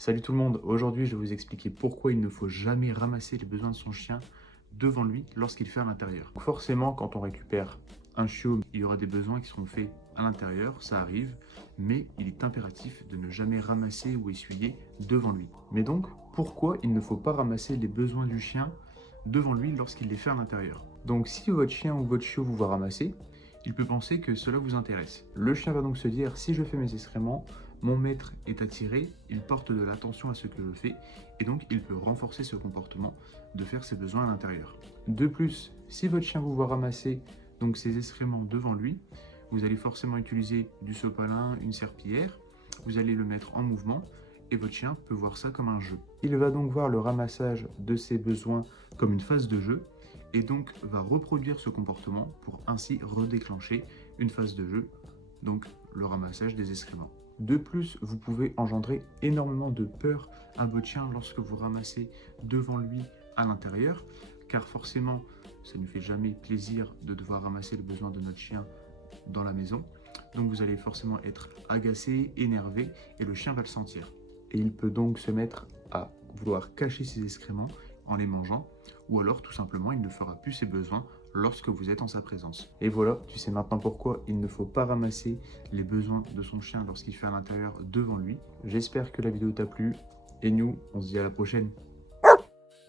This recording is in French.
Salut tout le monde, aujourd'hui je vais vous expliquer pourquoi il ne faut jamais ramasser les besoins de son chien devant lui lorsqu'il fait à l'intérieur. Forcément, quand on récupère un chiot, il y aura des besoins qui seront faits à l'intérieur, ça arrive, mais il est impératif de ne jamais ramasser ou essuyer devant lui. Mais donc, pourquoi il ne faut pas ramasser les besoins du chien devant lui lorsqu'il les fait à l'intérieur? Donc si votre chien ou votre chiot vous voit ramasser, il peut penser que cela vous intéresse. Le chien va donc se dire, si je fais mes excréments, mon maître est attiré, il porte de l'attention à ce que je fais, et donc il peut renforcer ce comportement de faire ses besoins à l'intérieur. De plus, si votre chien vous voit ramasser donc ses excréments devant lui, vous allez forcément utiliser du sopalin, une serpillière, vous allez le mettre en mouvement, et votre chien peut voir ça comme un jeu. Il va donc voir le ramassage de ses besoins comme une phase de jeu, et donc va reproduire ce comportement pour ainsi redéclencher une phase de jeu, donc le ramassage des excréments. De plus, vous pouvez engendrer énormément de peur à votre chien lorsque vous ramassez devant lui à l'intérieur, car forcément, ça ne fait jamais plaisir de devoir ramasser le besoin de notre chien dans la maison. Donc vous allez forcément être agacé, énervé, et le chien va le sentir. Et il peut donc se mettre à vouloir cacher ses excréments en les mangeant, ou alors tout simplement il ne fera plus ses besoins lorsque vous êtes en sa présence. Et voilà, tu sais maintenant pourquoi il ne faut pas ramasser les besoins de son chien lorsqu'il fait à l'intérieur devant lui. J'espère que la vidéo t'a plu, et nous, on se dit à la prochaine.